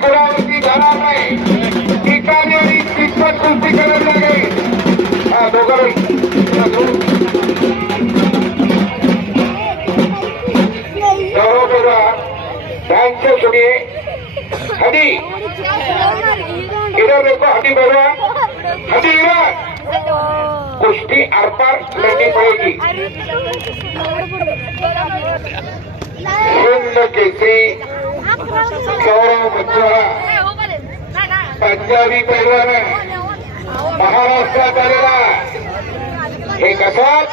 गुणावरती जाणार नाही ठिकाणी आणि कितपत कुस्ती करत लागेल हा दोघं बरोबर बँकचे सुनिए हदी इधर देखो हदी बघा हदी इधर कुश्ती आरपार लढली पडेगी शून्य केसरी गौरव पंजाबी पैलवान महाराष्ट्रात आलेला हे कसं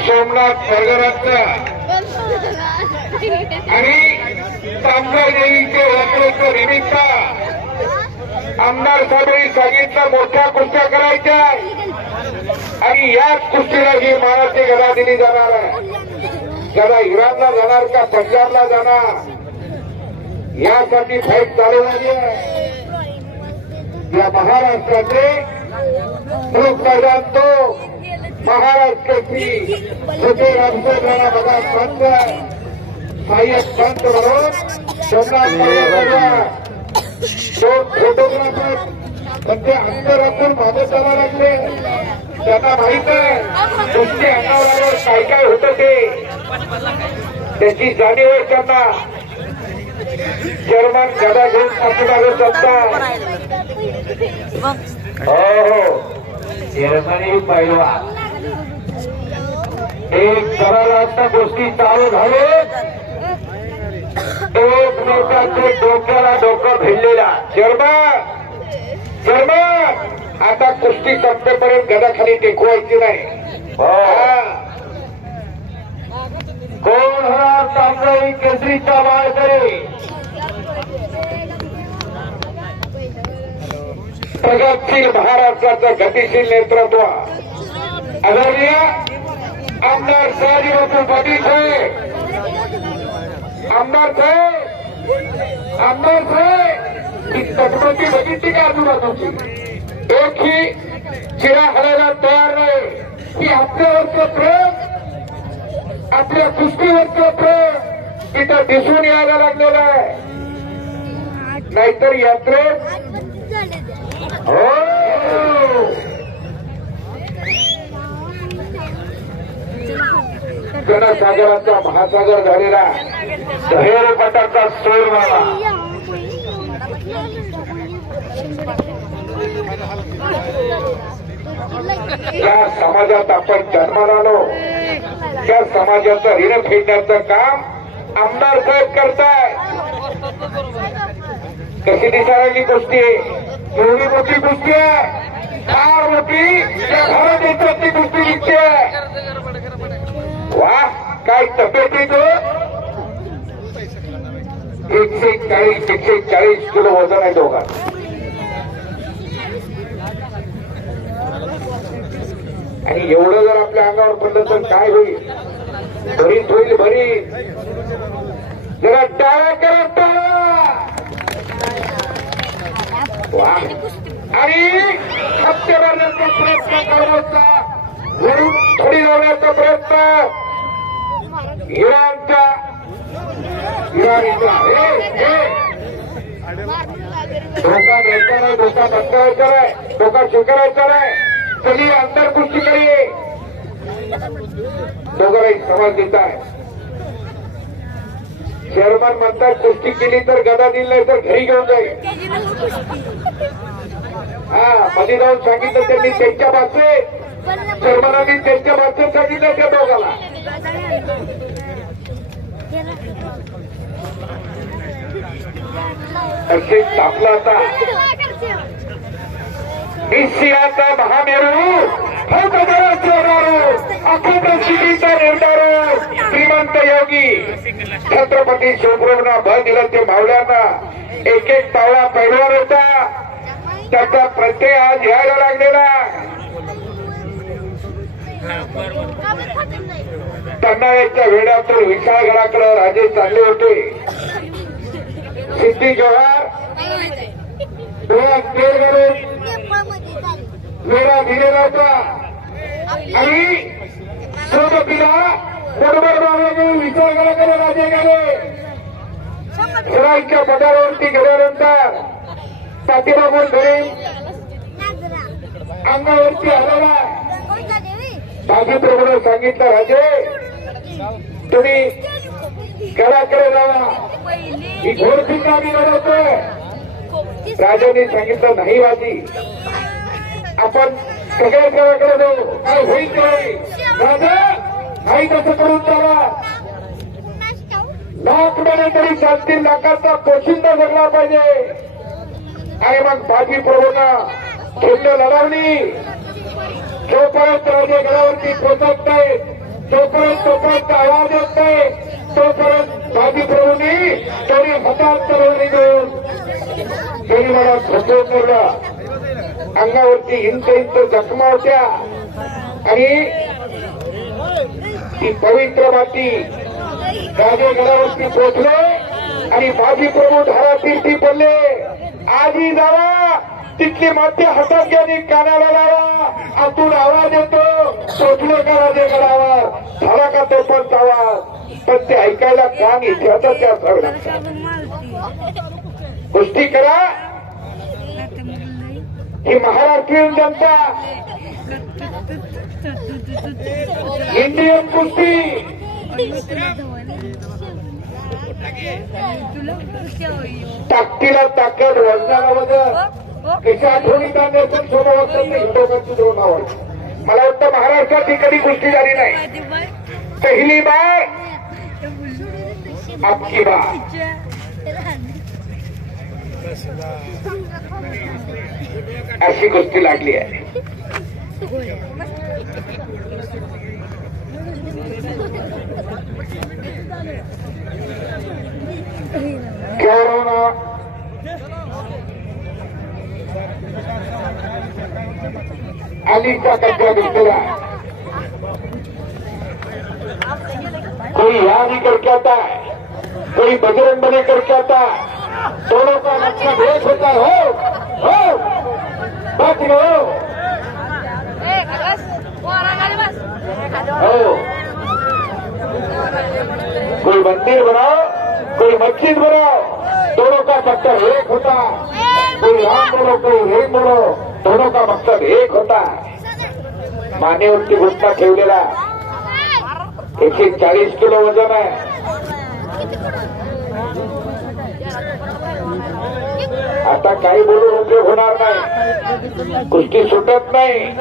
सोमनाथ स्वर्गरत्न आणि कामगार देवीचे यात्रेचं निमित्त आमदार साहेबांनी सांगितलं मोठ्या कुस्त्या करायच्या आणि याच कुस्तीला ही महाराष्ट्र गदा दिली जाणार आहे. गदा इराणला जाणार का पंजाबला जाणार? यासाठी फाईट चालू झाली आहे. या महाराष्ट्राचे लोक महाराष्ट्राची छोटे रामचंद्राला बघा पंत सहाय्यक पंत म्हणून सोमनाथ दोन फोटोग्राफर म्हणजे अंतरातून मागे चाला लागले. त्यांना माहीत आहे तुमच्या अंगावर काय काय होतं ते. त्याची जाणीव आहे त्यांना. जर्मन गदा घेऊन आपल्याला सत्ता हो हो. जर्मनी पैलवा एक करारांत गोष्टी चालू झाले. एक नेत्याचे डोक्याला डोकं भिडलेला. जर्मन! जर्मन! आता कुस्ती संपेपर्यंत गदाखाली टेकवायची नाही. हा. कोण हा तांबराई केसरीचा वाळ करे प्रगतशील महाराष्ट्राचं गतिशील नेतृत्व. आदरणीय आमदार शहाजी बापू पाटील साहेब. आमदार साहेब. आमदार साहेब. ही तटबंदी बघितली का आजूबाजूची? एक ही चिरा हरायला तयार नाही. की आपल्यावरचं प्रेम आपल्या कुस्तीवरचं प्रेम तिथं दिसून यायला लागलेलं आहे. नाहीतर यात्रेत जनसागराचा महासागर झालेला दहेर पटाचा सोड मामा. ज्या समाजात आपण जन्माला आलो. त्या समाजाचं ऋण फेडण्याचं काम आमदार साहेब करताय. कशी दिसायला गोष्टी? एवढी मोठी कुस्ती आहे. फार मोठी घरात येतात ती गोष्टी दिसते वा काय तब्येती येतो एकशे चाळीस एकशे चाळीस किलो वजन आहे दोघांना आणि एवढं जर आपल्या अंगावर पडलं तर काय होईल? भरीत होईल भरीत. जरा टाळा करा टाळा आणि आणि हप्तेभरण्याचा प्रयत्न करण्याचा वरून थोडी लावण्याचा प्रयत्न इराणचा. इराणीचा धोका द्यायचा नाही धोका बंद करायचा नाही धोका स्वीकारायचा नाही. चली अंतर करी. दोघांनाही समाज देत आहे. चेअरमन म्हणतात कुस्ती केली तर गदा दिली नाही तर घरी घेऊन जाईल. हा मध्ये जाऊन सांगितलं त्यांनी त्यांच्या भाषेत चेअरमनांनी त्यांच्या भाषेत सांगितलं त्या दोघाला. असे तापला आता. निश्चयाचा महामेरू हो फौजदाराचा दारू अखंड स्थितीचा निर्धारू श्रीमंत योगी छत्रपती शिवप्रभूंना भर दिलं ते मावळ्यांना. एक एक पावला पैलवान होता. त्याचा प्रत्यय आज यायला लागलेला पन्हाळ्याच्या वेड्यातून विशाळगडाकडे राजे चालले होते. सिद्धी जोहार डोळ्यात तेल घालून वेळा दिलेला होता आणि सोबतीला बरोबर बाबा विचार कराकडे राजे गेले सराईच्या पदारावरती गेल्यानंतर पाठीमागून घरी अंगावरती आलेला बाजी सांगितलं राजे. तुम्ही घराकडे जावा ही घोडपिंड आम्ही लढवतोय राजाने सांगितलं नाही बाजी आपण सगळ्या घराकडे जाऊ काय होईल काय राजा! नाही तसं करून चाला लाख तरी चालतील लाखाचा पोशिंदा जगला पाहिजे आणि मग बाजी प्रभूंना खेळलं लढवली जोपर्यंत राजे गडावरती पोचत नाही जोपर्यंत तोपर्यंत आवाज येत नाही तोपर्यंत बाजी प्रभूंनी तरी हातात तलवारी घेऊन तरी मला झोपून ठेवलं अंगावरती इंच इंच जखमा होत्या आणि ती पवित्र माती राजेगडावरती पोचले आणि माझी प्रभू धारा तीर्थी पडले आधी जावा तिथली माती हातात घ्या कानाला लावा. आतून आवाज येतो पोचले का राजेगडावर झाला का तो पण आवाज पण ते ऐकायला कान इथे आता त्या असावे लागतात गोष्टी करा. ही महाराष्ट्रीयन जनता. इंडियन कुस्ती ताकदीला ताकद वजनाला वजन कशा कांद्याचं सोबत स्वभावाचं हिंदोबांची दोन आवड मला वाटतं महाराष्ट्रात ही कधी गोष्टी झाली नाही. पहिली बार आपकी बार अशी गोष्टी लागली आहे. कोरोना अलीचा कब्जा घेतलेला कोई यहाँ भी करके आता है कोई बजरंग बने करके आता है दोनों का मकसद एक होता है हो हो बात हो। कोई मंदिर बनाओ कोई मस्जिद बनाओ। दोनों का मकसद एक होता है। कोई राम बोलो कोई रेम बोलो दोनों का मकसद एक होता है। मानेवरती घुसता ठेवलेला एकशे चाळीस किलो वजन आहे। आता काही बोलून उपयोग होणार नाही. गोष्टी सुटत नाही.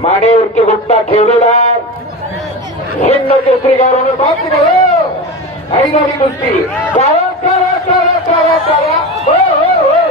मानेवरती गुप्ता ठेवलेला हिंद केसरी गावाने बाप काही नाही गोष्टी चारा चारा चारा चारा चारा